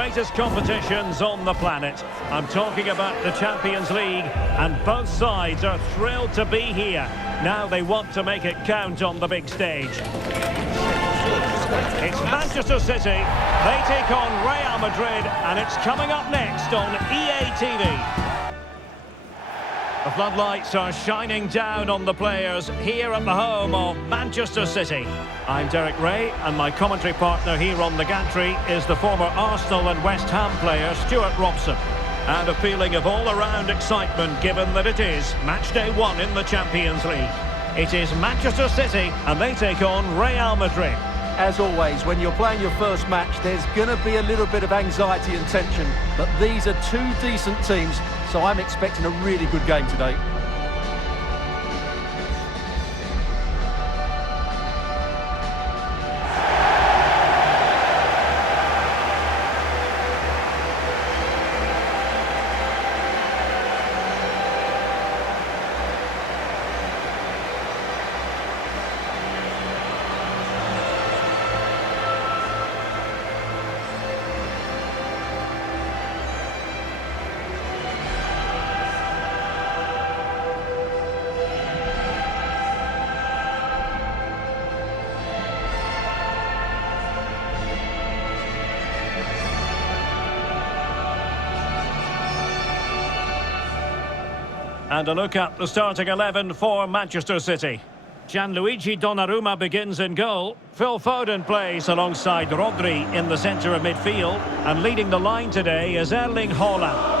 greatest competitions on the planet. I'm talking about the Champions League, and both sides are thrilled to be here. Now they want to make it count on the big stage. It's Manchester City. They take on Real Madrid, and it's coming up next on EA TV. The floodlights are shining down on the players here at the home of Manchester City. I'm Derek Ray, and my commentary partner here on the gantry is the former Arsenal and West Ham player Stuart Robson. And a feeling of all-around excitement given that it is match day 1 in the Champions League. It is Manchester City, and they take on Real Madrid. As always, when you're playing your first match, there's going to be a little bit of anxiety and tension. But these are two decent teams, so I'm expecting a really good game today. And a look at the starting 11 for Manchester City. Gianluigi Donnarumma begins in goal. Phil Foden plays alongside Rodri in the centre of midfield. And leading the line today is Erling Haaland.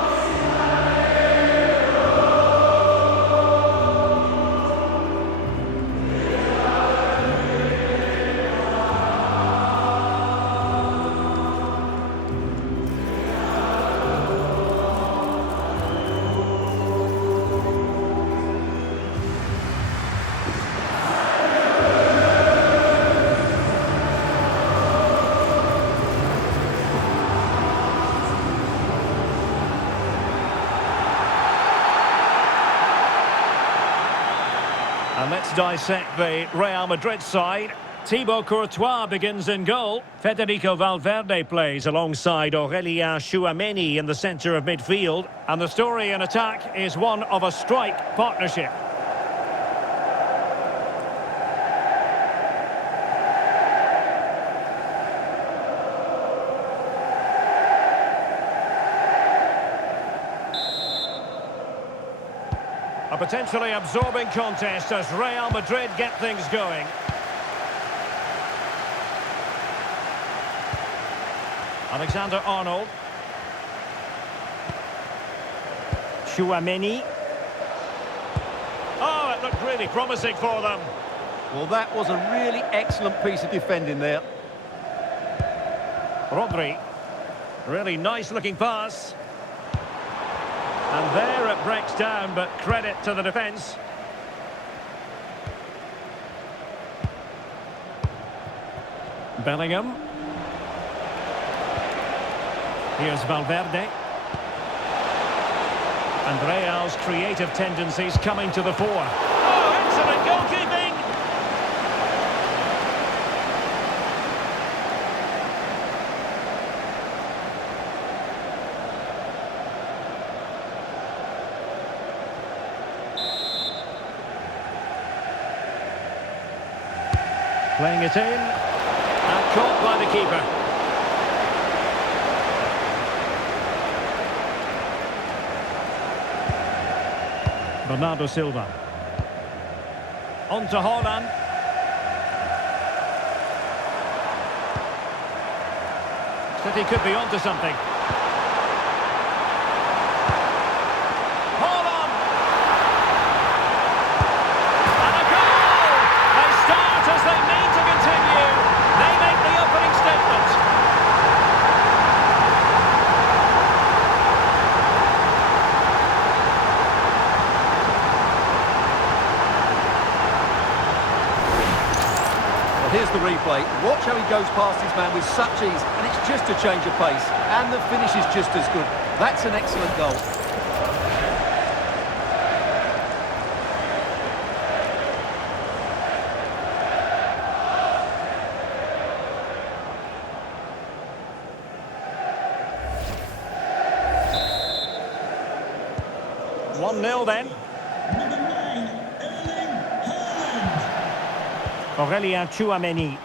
And let's dissect the Real Madrid side. Thibaut Courtois begins in goal. Federico Valverde plays alongside Aurélien Tchouameni in the centre of midfield. And the story in attack is one of a strike partnership. A potentially absorbing contest as Real Madrid get things going. Alexander-Arnold. Tchouameni. Oh, it looked really promising for them. Well, that was a really excellent piece of defending there. Rodri. Really nice looking pass. And there it breaks down, but credit to the defence. Bellingham. Here's Valverde. And Real's creative tendencies coming to the fore. Oh, excellent goalkeeping! Playing it in, and caught by the keeper. Bernardo Silva. On to Haaland. City could be onto something. Here's the replay. Watch how he goes past his man with such ease, and it's just a change of pace. And the finish is just as good. That's an excellent goal. 1-0 then. Aurelien Tchouameni.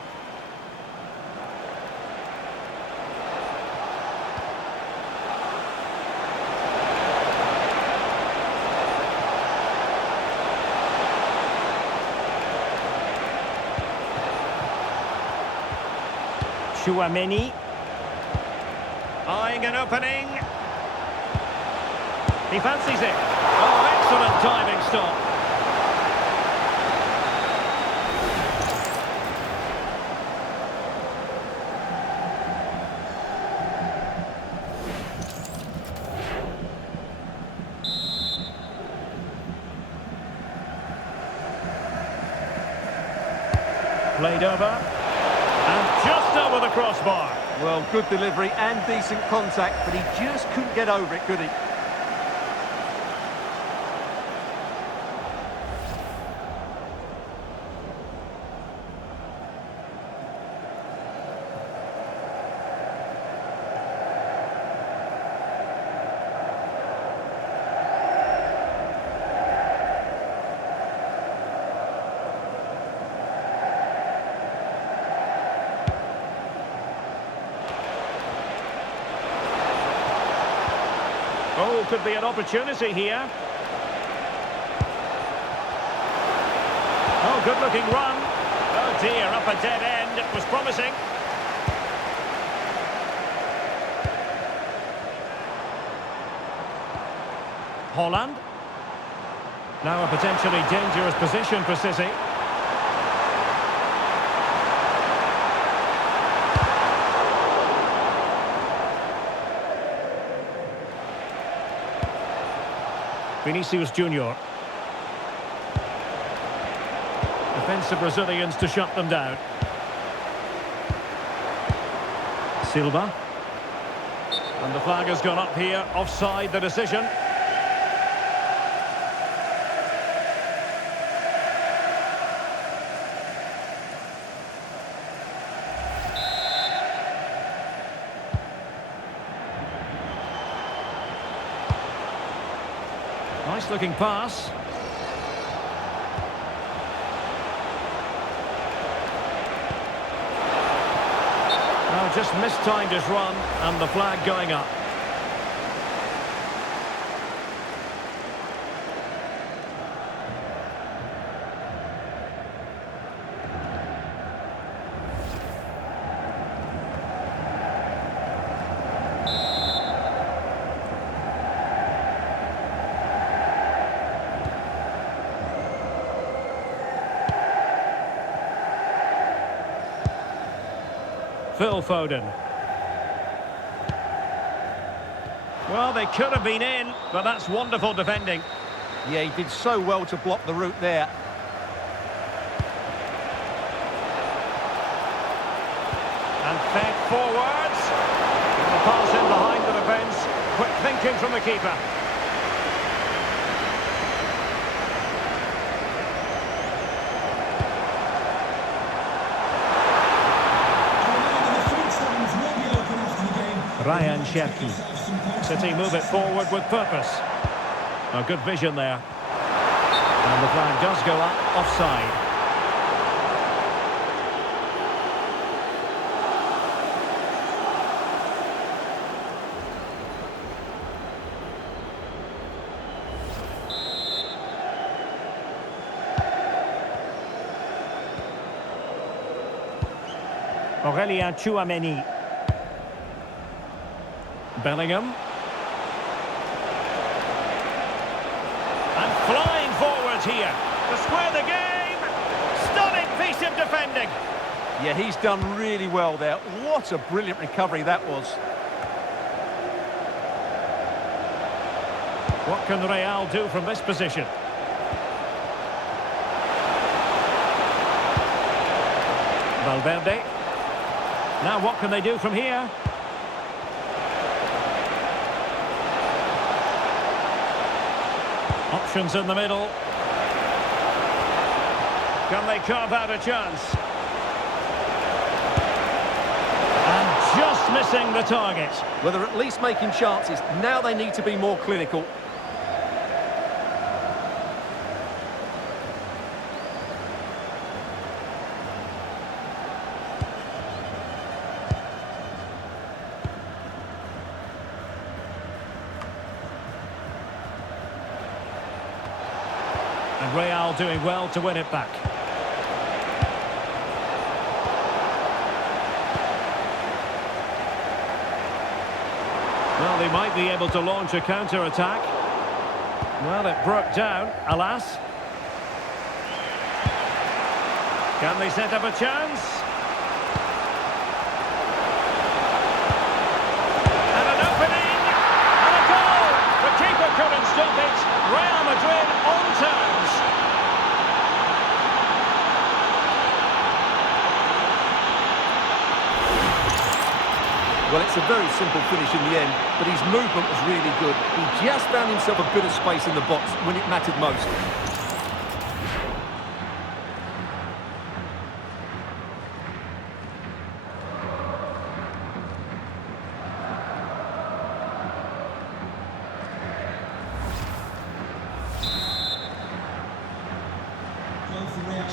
Tchouameni. Eyeing an opening. He fancies it. Oh, excellent timing stop. Played over. And just over the crossbar. Well, good delivery and decent contact, but he just couldn't get over it, could he? Oh, could be an opportunity here. Oh, good-looking run. Oh, dear, up a dead end. It was promising. Holland. Now a potentially dangerous position for City. Vinicius Junior. Defensive Brazilians to shut them down. Silva. And the flag has gone up here. Offside the decision. Nice looking pass. Oh, just mistimed his run and the flag going up. Phil Foden. Well, they could have been in, but that's wonderful defending. Yeah, he did so well to block the route there. And fed forwards. The pass in behind the defence. Quick thinking from the keeper. Ryan Cherki. City move it forward with purpose. A good vision there. And the flag does go up, offside. Aurelien Tchouameni. Bellingham. And flying forwards here to square the game. Stunning piece of defending. Yeah, he's done really well there. What a brilliant recovery that was. What can Real do from this position? Valverde. Now what can they do from here? Options in the middle. Can they carve out a chance? And just missing the target. Well, they're at least making chances. Now they need to be more clinical. Real doing well to win it back. Well, they might be able to launch a counter-attack. Well, it broke down, alas. Can they set up a chance? And an opening! And a goal! The keeper couldn't stop it. Real Madrid on terms. Well, it's a very simple finish in the end, but his movement was really good. He just found himself a bit of space in the box when it mattered most.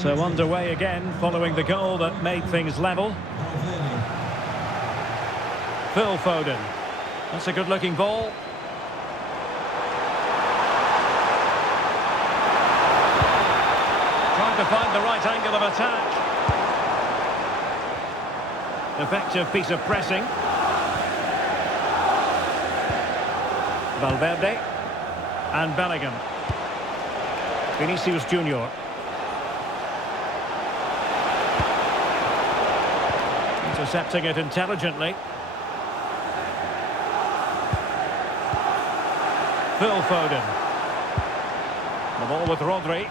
So underway again, following the goal that made things level. Phil Foden. That's a good-looking ball. Trying to find the right angle of attack. Effective piece of pressing. Valverde. And Bellingham. Vinicius Junior. Intercepting it intelligently. Phil Foden. The ball with Rodri.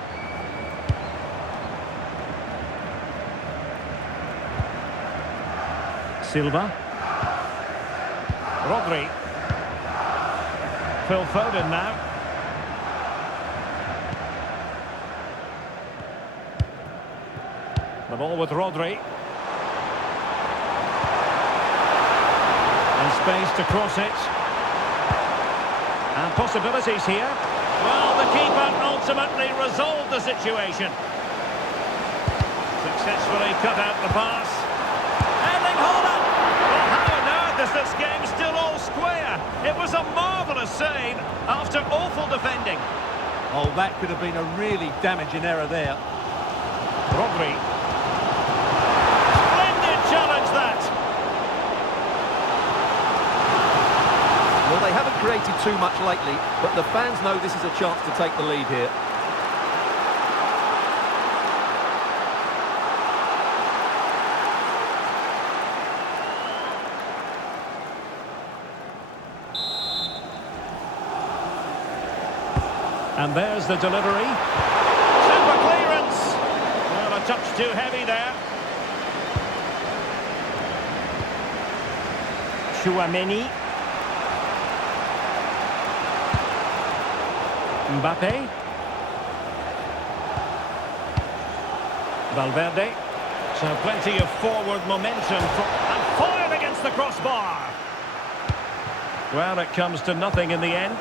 Silva. Rodri. Phil Foden now. The ball with Rodri. And space to cross it. And possibilities here. Well, the keeper ultimately resolved the situation. Successfully cut out the pass. Erling Haaland! Well, how on earth is this game still all square? It was a marvellous save after awful defending. Oh, that could have been a really damaging error there. Rodri. Splendid challenge, that! Well, they haven't created too much lately, but the fans know this is a chance to take the lead here. And there's the delivery. Super clearance! Well, a touch too heavy there. Chouameni. Mbappe. Valverde. So plenty of forward momentum and fired against the crossbar. Well, it comes to nothing in the end.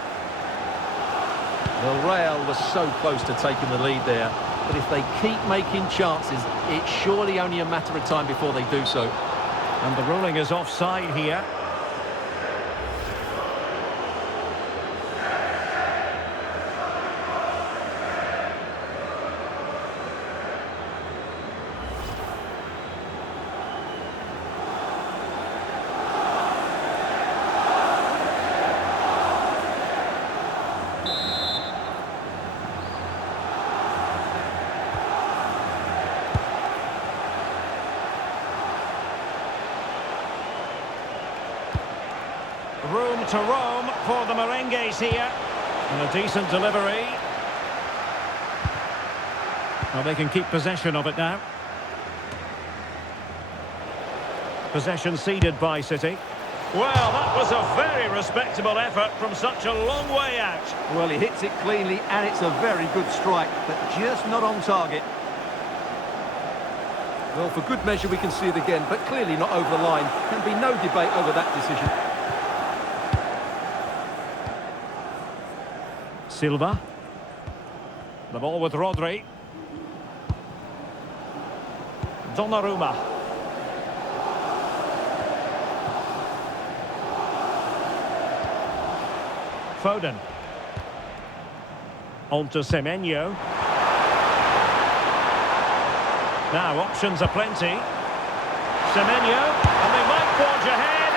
Well, Real was so close to taking the lead there, but if they keep making chances, it's surely only a matter of time before they do so. And the ruling is offside here. Room to roam for the Merengues here. And a decent delivery. Well, they can keep possession of it now. Possession ceded by City. Well, that was a very respectable effort from such a long way out. Well, he hits it cleanly, and it's a very good strike, but just not on target. Well, for good measure, we can see it again, but clearly not over the line. Can be no debate over that decision. Silva. The ball with Rodri. Donnarumma. Foden. On to Semenyo. Now, options are plenty. Semenyo, and they might forge ahead.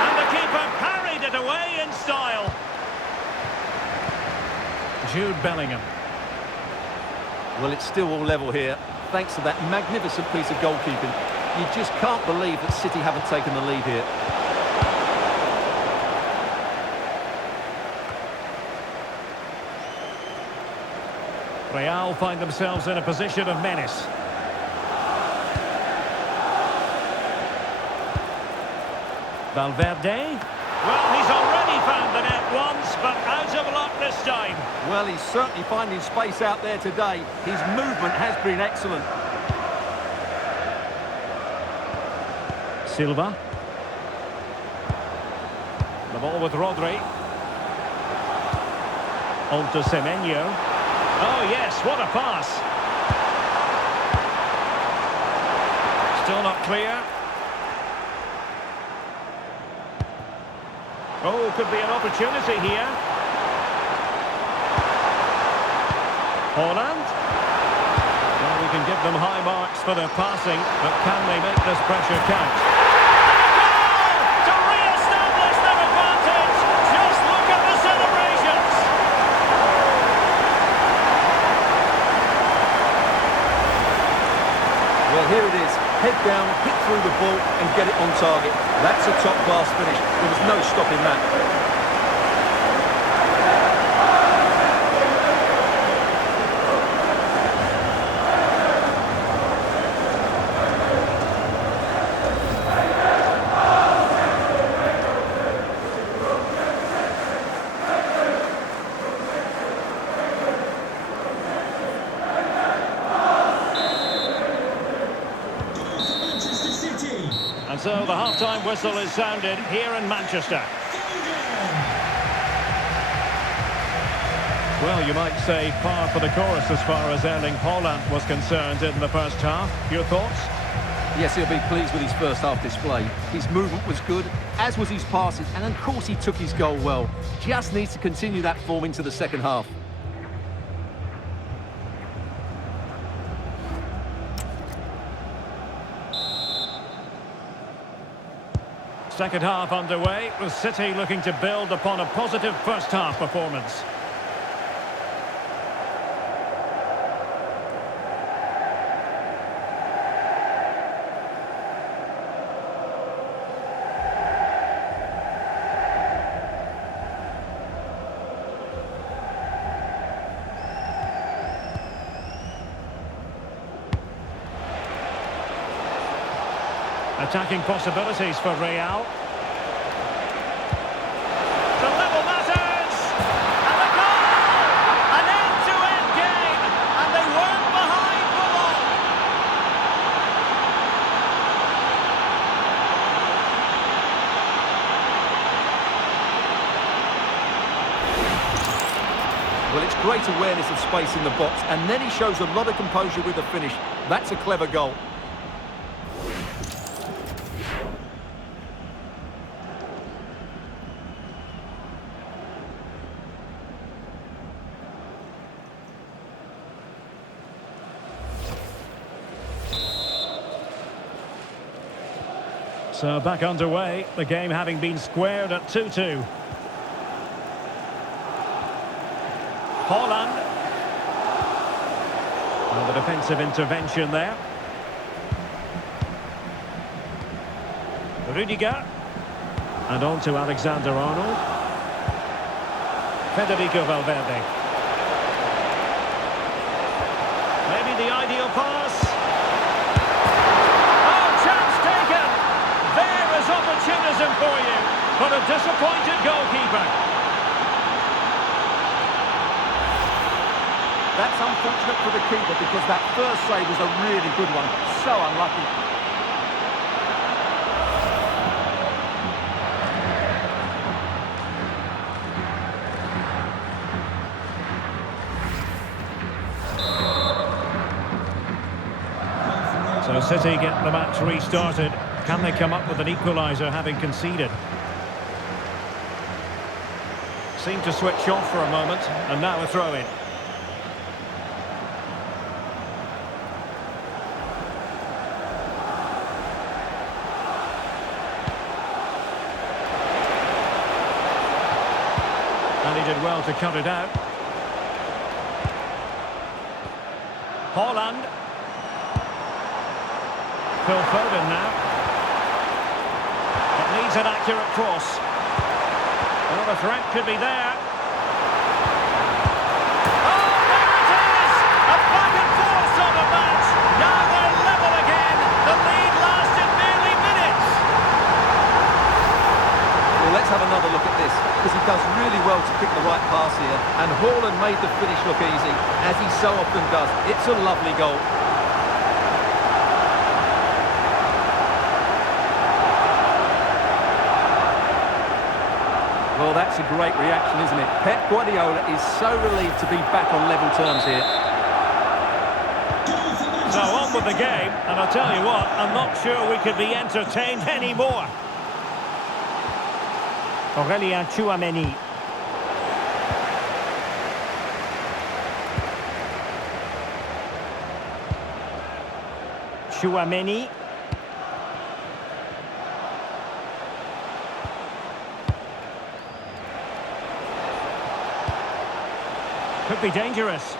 And the keeper parried it away in style. Jude Bellingham. Well, it's still all level here, thanks to that magnificent piece of goalkeeping. You just can't believe that City haven't taken the lead here. Real find themselves in a position of menace. Valverde. Well, he's already found the net once, but out of luck this time. Well, he's certainly finding space out there today. His movement has been excellent. Silva. The ball with Rodri. On to Semenyo. Oh, yes, what a pass. Still not clear. Oh, could be an opportunity here. Holland. Well, we can give them high marks for their passing, but can they make this pressure count? To re-establish their advantage! Just look at the celebrations! Well, here it is. Head down, hit through the ball and get it on target. That's a top-class finish. There was no stopping that. And so the half-time whistle is sounded here in Manchester. Well, you might say par for the course as far as Erling Haaland was concerned in the first half. Your thoughts? Yes, he'll be pleased with his first half display. His movement was good, as was his passing, and of course he took his goal well. Just needs to continue that form into the second half. Second half underway, with City looking to build upon a positive first half performance. Attacking possibilities for Real. The level matters! And the goal! An end-to-end game! And they weren't behind for long! Well, it's great awareness of space in the box, and then he shows a lot of composure with the finish. That's a clever goal. So back underway, the game having been squared at 2-2. Haaland. Well, the defensive intervention there. Rudiger. And on to Alexander-Arnold. Federico Valverde. Maybe the ideal pass. Opportunism for you, but a disappointed goalkeeper. That's unfortunate for the keeper because that first save was a really good one. So unlucky. So City get the match restarted. Can they come up with an equaliser having conceded? Seemed to switch off for a moment, and now a throw-in. And he did well to cut it out. Haaland. Phil Foden now. It needs an accurate cross. Well, the threat could be there. Oh, there it is! A back and forth sort of match. Now they're level again. The lead lasted nearly minutes. Well, let's have another look at this, because he does really well to pick the right pass here, and Haaland made the finish look easy, as he so often does. It's a lovely goal. Well, that's a great reaction, isn't it? Pep Guardiola is so relieved to be back on level terms here. So on with the game, and I'll tell you what, I'm not sure we could be entertained anymore. Aurélien Tchouaméni. Tchouaméni. Could be dangerous.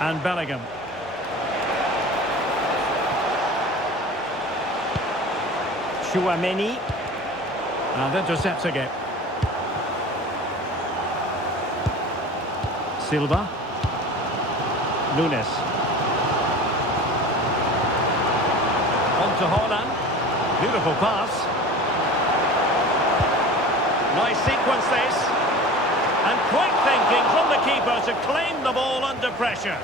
And Bellingham. Tchouaméni. And intercepting it. Silva. Nunes. On to Haaland. Beautiful pass. Nice sequence this. And quick thinking from the keeper to claim the ball under pressure.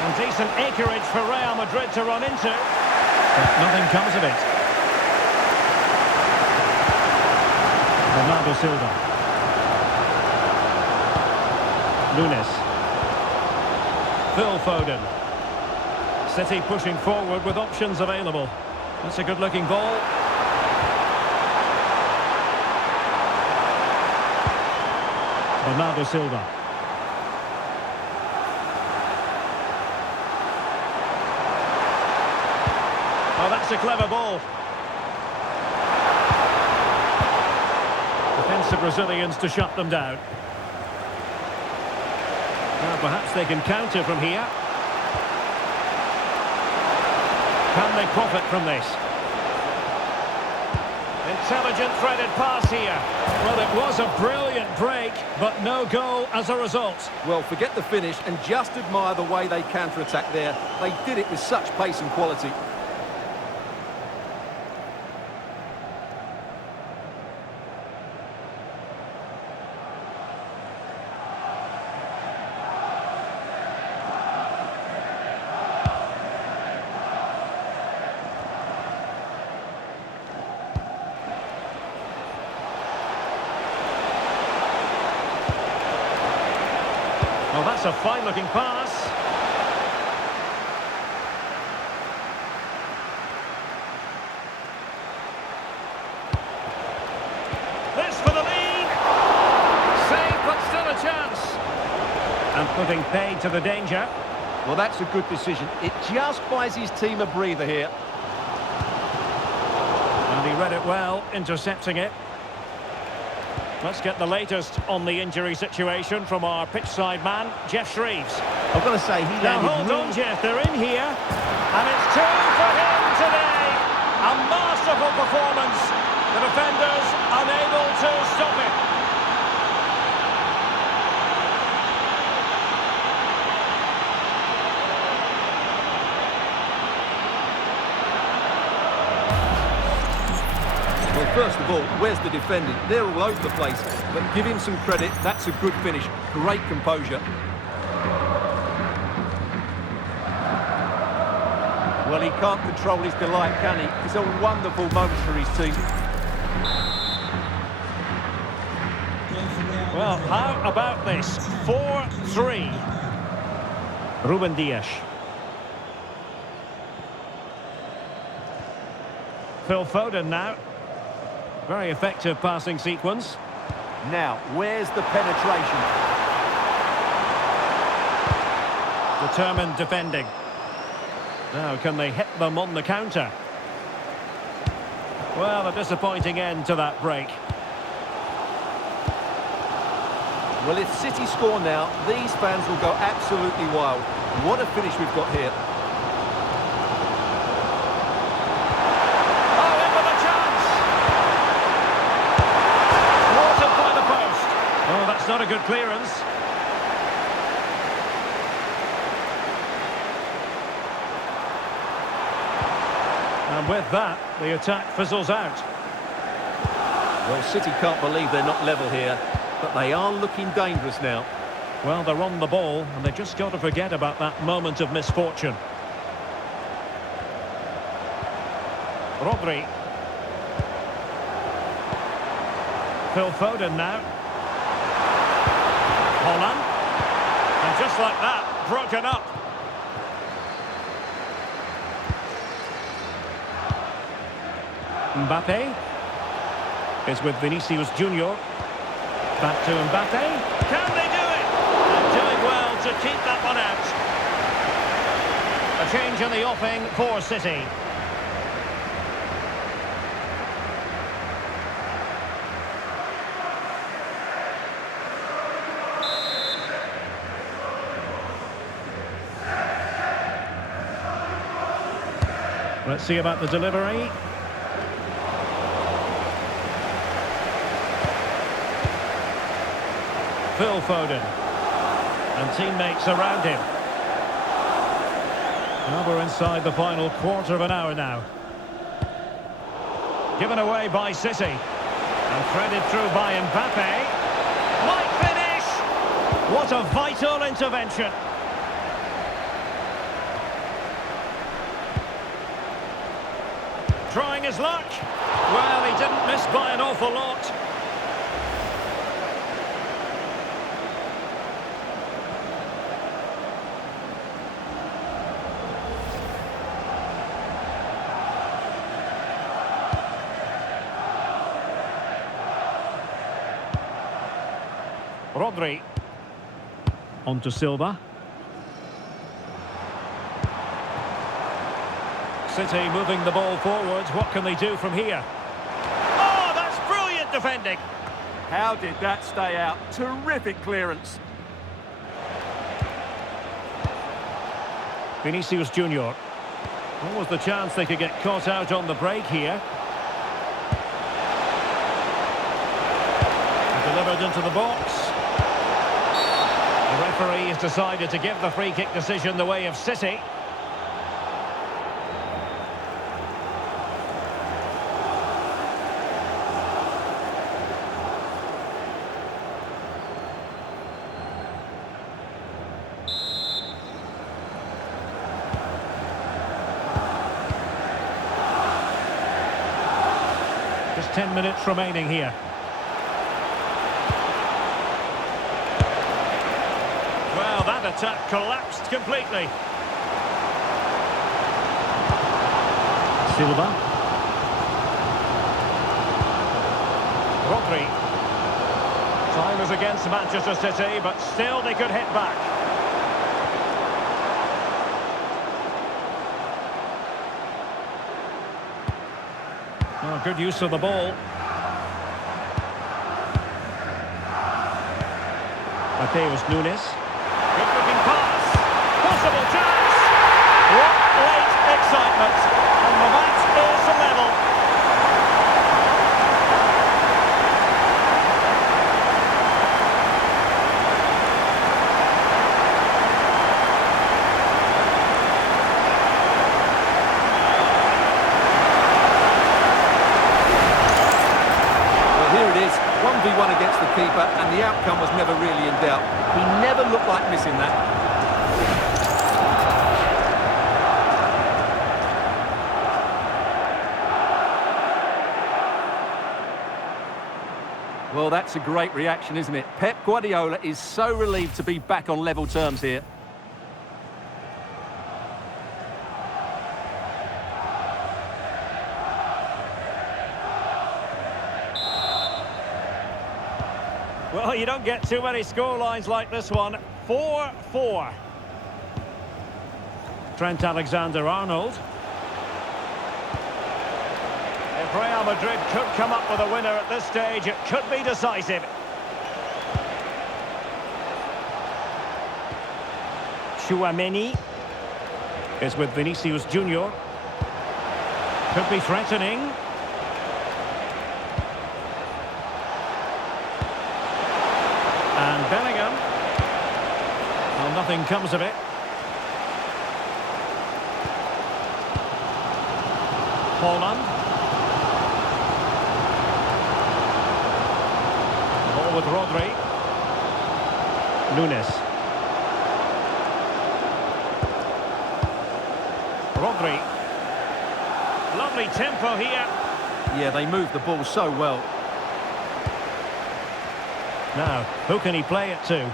And decent acreage for Real Madrid to run into. But nothing comes of it. Bernardo Silva. Nunes. Phil Foden. City pushing forward with options available. That's a good-looking ball. Bernardo Silva. Oh, that's a clever ball. Defensive Brazilians to shut them down. Now perhaps they can counter from here. Can they profit from this? Intelligent threaded pass here. Well, it was a brilliant break, but no goal as a result. Well, forget the finish and just admire the way they counter-attacked there. They did it with such pace and quality. Well, that's a fine-looking pass. This for the lead. Saved, but still a chance. And putting paid to the danger. Well, that's a good decision. It just buys his team a breather here. And he read it well, intercepting it. Let's get the latest on the injury situation from our pitchside man, Jeff Shreves. I've got to say, he Now landed... hold on, Jeff, they're in here. And it's two for him today. A masterful performance. The defenders unable to stop it. Well, first of all, where's the defending? They're all over the place. But give him some credit. That's a good finish. Great composure. Well, he can't control his delight, can he? It's a wonderful moment for his team. Well, how about this? 4-3. Ruben Dias. Phil Foden now. Very effective passing sequence. Now, where's the penetration? Determined defending. Now, can they hit them on the counter? Well, a disappointing end to that break. Well, if City score now, these fans will go absolutely wild. What a finish we've got here. Oh, in with a chance! Water by the post. Oh, that's not a good clearance. And with that, the attack fizzles out. Well, City can't believe they're not level here, but they are looking dangerous now. Well, they're on the ball, and they've just got to forget about that moment of misfortune. Rodri. Phil Foden now. Holland. And just like that, broken up. Mbappe is with Vinicius Junior. Back to Mbappe. Can they do it? And doing well to keep that one out. A change in the offing for City. Let's see about the delivery. Phil Foden. And teammates around him. Well, we're inside the final quarter of an hour now. Given away by City. And threaded through by Mbappe. Might finish! What a vital intervention. Trying his luck. Well, he didn't miss by an awful lot. Rodri. On to Silva. City moving the ball forwards. What can they do from here? Oh, that's brilliant defending. How did that stay out? Terrific clearance. Vinicius Junior. What was the chance they could get caught out on the break here? Delivered into the box. The referee has decided to give the free kick decision the way of City. Just 10 minutes remaining here. Well, that attack collapsed completely. Silva. Rodri. Time is against Manchester City, but still they could hit back. Oh, good use of the ball. Mateus Nunes. Good looking pass. Possible chance. What late excitement. And the match is level. Well, here it is. 1v1 against the keeper, and the outcome was never really in doubt. He never looked like missing that. Well, that's a great reaction, isn't it? Pep Guardiola is so relieved to be back on level terms here. Well, you don't get too many scorelines like this one. 4-4. Trent Alexander-Arnold. If Real Madrid could come up with a winner at this stage, it could be decisive. Tchouaméni is with Vinicius Junior. Could be threatening. And Bellingham. Well, nothing comes of it. Holland. Ball with Rodri. Nunes. Rodri. Lovely tempo here. Yeah, they move the ball so well. Now, who can he play it to?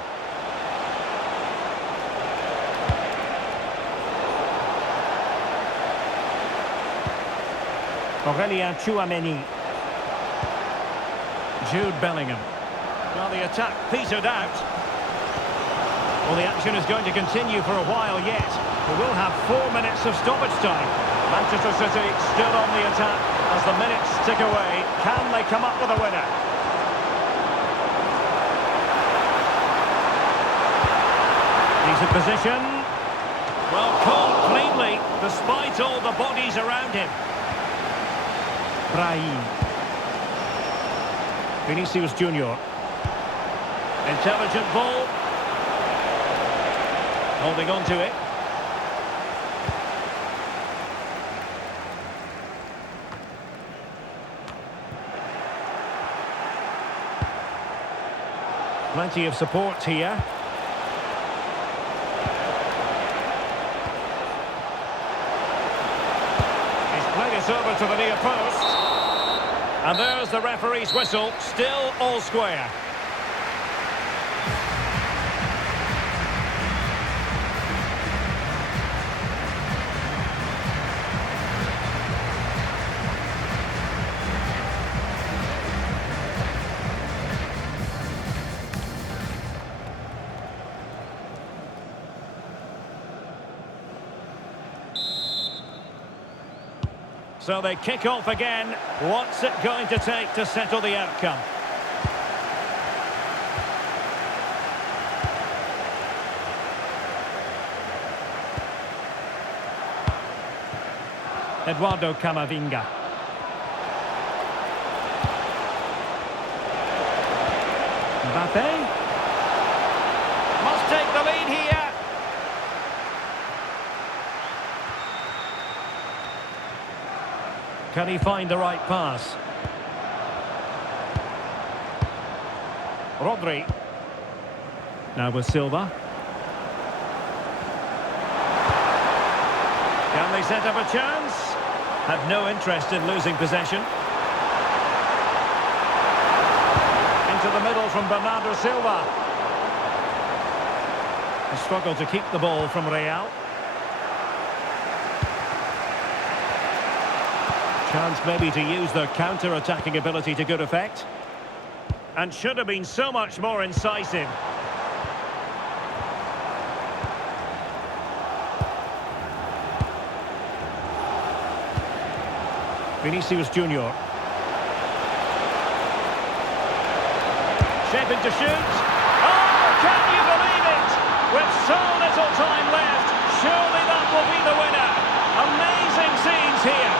Aurelien Tchouaméni. Jude Bellingham. Well, the attack petered out. Well, the action is going to continue for a while yet. We will have 4 minutes of stoppage time. Manchester City still on the attack as the minutes tick away. Can they come up with a winner? He's in position. Well, caught cleanly, despite all the bodies around him. Brahim. Vinicius Junior. Intelligent ball. Holding on to it. Plenty of support here. He's played it over to the near post. And there's the referee's whistle. Still all square. So they kick off again. What's it going to take to settle the outcome? Eduardo Camavinga. Mbappe. Must take the lead here. Can he find the right pass? Rodri. Now with Silva. Can they set up a chance? Have no interest in losing possession. Into the middle from Bernardo Silva. A struggle to keep the ball from Real. Chance maybe to use their counter-attacking ability to good effect. And should have been so much more incisive. Vinicius Junior. Shaping to shoot. Oh, can you believe it? With so little time left, surely that will be the winner. Amazing scenes here.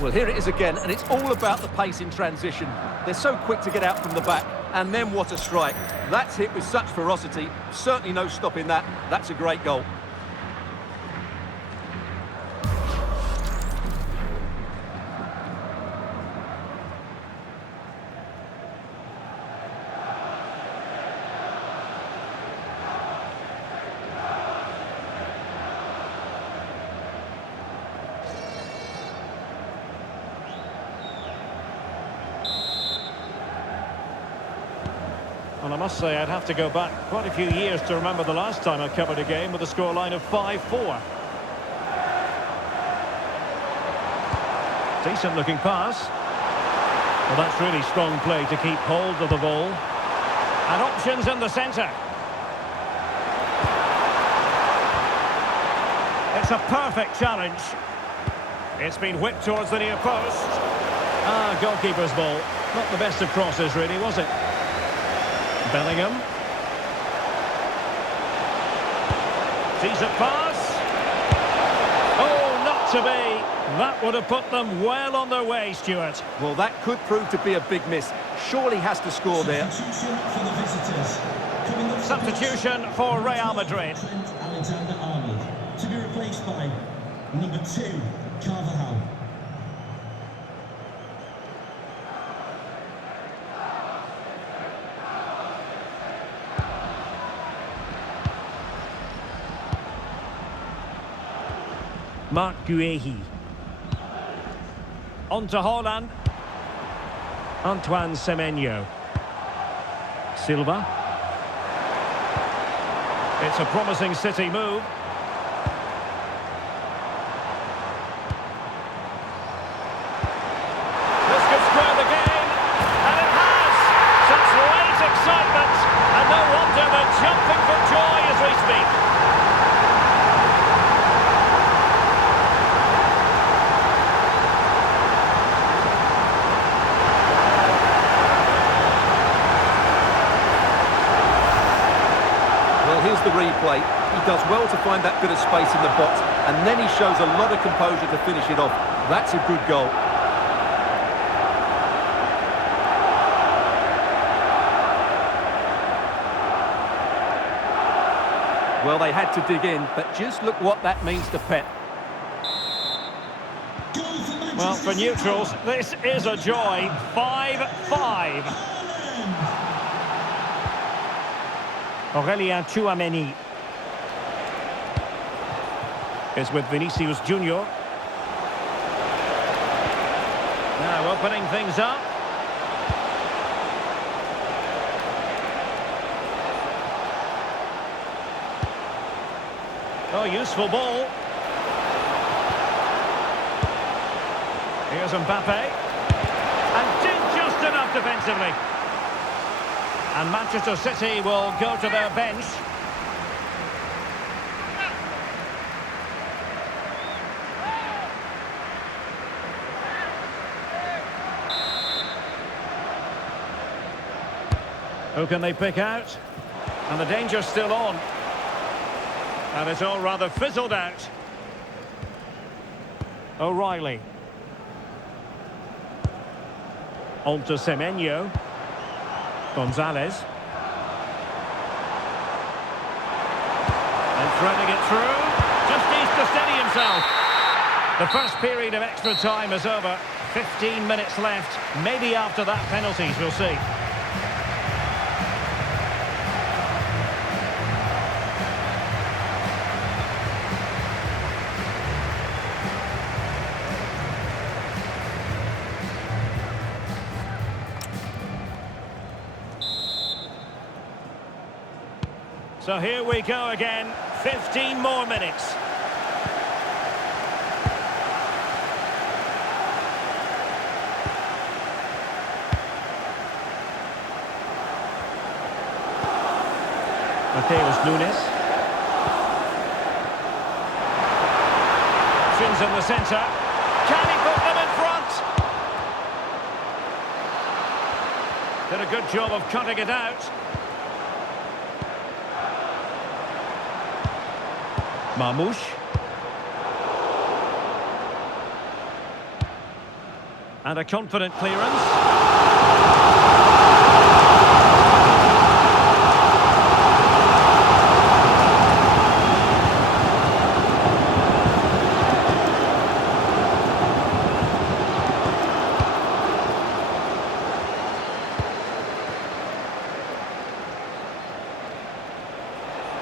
Well, here it is again, and it's all about the pace in transition. They're so quick to get out from the back, and then what a strike. That's hit with such ferocity. Certainly no stopping that. That's a great goal. And I must say, I'd have to go back quite a few years to remember the last time I covered a game with a scoreline of 5-4. Decent looking pass. Well, that's really strong play to keep hold of the ball. And options in the centre. It's a perfect challenge. It's been whipped towards the near post. Ah, goalkeeper's ball. Not the best of crosses, really, was it? Bellingham. Decent pass. Oh, not to be. That would have put them well on their way, Stuart. Well, that could prove to be a big miss. Surely has to score there. Substitution for Real Madrid. Alexander-Arnold to be replaced by number 2, Carvajal. Marc Guehi. On to Haaland. Antoine Semenyo. Silva. It's a promising City move. This could square the game, and it has! Such late excitement, and no wonder they're jumping for joy as we speak. Here's the replay. He does well to find that bit of space in the box, and then he shows a lot of composure to finish it off. That's a good goal. Well, they had to dig in, but just look what that means to Pep. Well, for neutrals, this is a joy. 5-5. Aurelien Tchouameni is with Vinicius Junior. Now opening things up. Oh, useful ball. Here's Mbappe. And did just enough defensively. And Manchester City will go to their bench. Who can they pick out? And the danger's still on. And it's all rather fizzled out. O'Reilly. On to Semenyo. Gonzalez. And threading it through. Just needs to steady himself. The first period of extra time is over. 15 minutes left. Maybe after that, penalties, we'll see. So here we go again, 15 more minutes. Mateus Nunes. Options in the centre. Can he put them in front? Did a good job of cutting it out. Marmoush. And a confident clearance.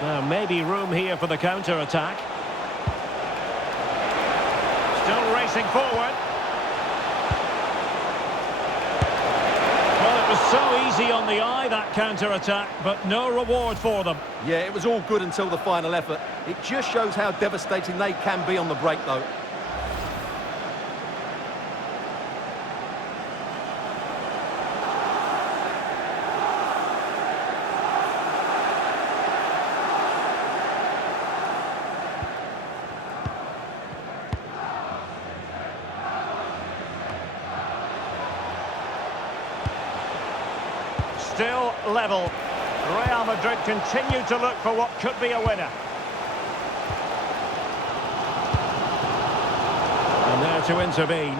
Now maybe room here for the counter-attack. Still racing forward. Well, it was So easy on the eye, that counter-attack, but no reward for them. Yeah, it was all good until the final effort. It just shows how devastating they can be on the break, though. Still level. Real Madrid continue to look for what could be a winner. And there to intervene.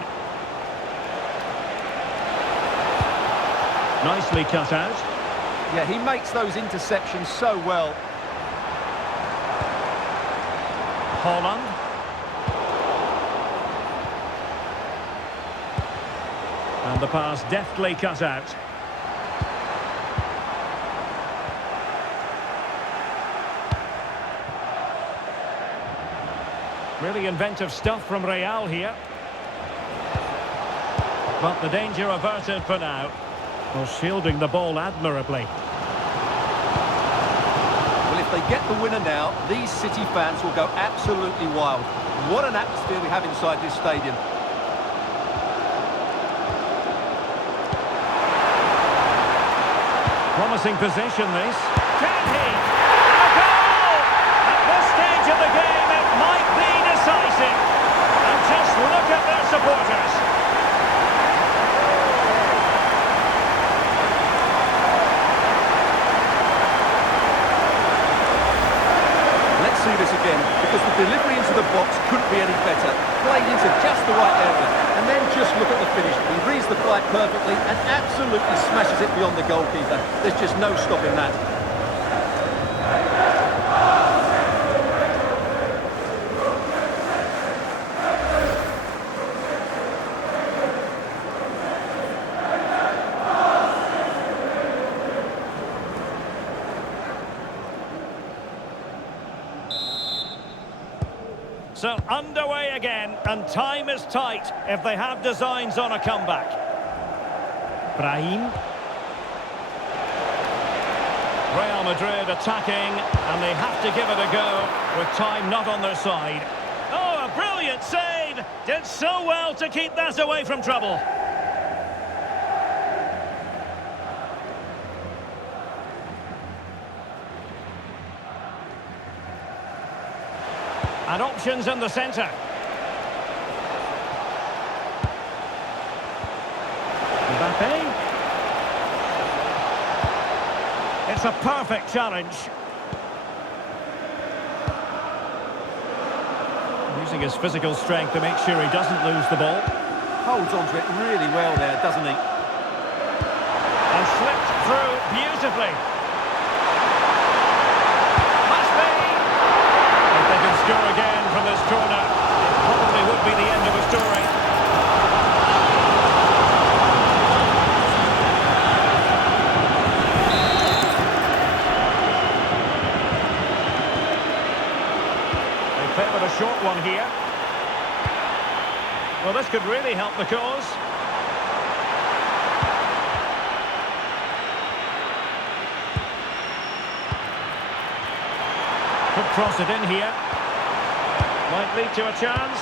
Nicely cut out. Yeah, he makes those interceptions so well. Holland. And the pass deftly cut out. Really inventive stuff from Real here. But the danger averted for now. Well, shielding the ball admirably. Well, if they get the winner now, these City fans will go absolutely wild. What an atmosphere we have inside this stadium. Promising possession, this. Can he? A goal! At this stage of the game, it might be decisive. And just look at their supporters. Let's see this again, because the delivery into the box couldn't be any better. Played into just the right area. And then just look at the finish. He reads the flight perfectly and absolutely smashes it beyond the goalkeeper. There's just no stopping that. So underway again, and time is tight if they have designs on a comeback. Brahim. Real Madrid attacking, and they have to give it a go with time not on their side. Oh, a brilliant save! Did so well to keep that away from trouble. And options in the centre. Mbappe. It's a perfect challenge. Using his physical strength to make sure he doesn't lose the ball. Holds onto it really well there, doesn't he? And slipped through beautifully. They can score again from this corner. It probably would be the end of the story. They favoured a short one here. Well, this could really help the cause. Could cross it in here. Might lead to a chance.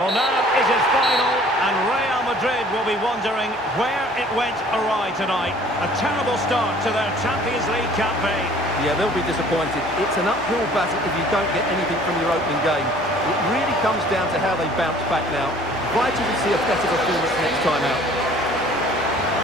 Well, now it is final, and Real Madrid will be wondering where it went awry tonight. A terrible start to their Champions League campaign. Yeah, they'll be disappointed. It's an uphill battle if you don't get anything from your opening game. It really comes down to how they bounce back now. Vital to see a better performance next time out.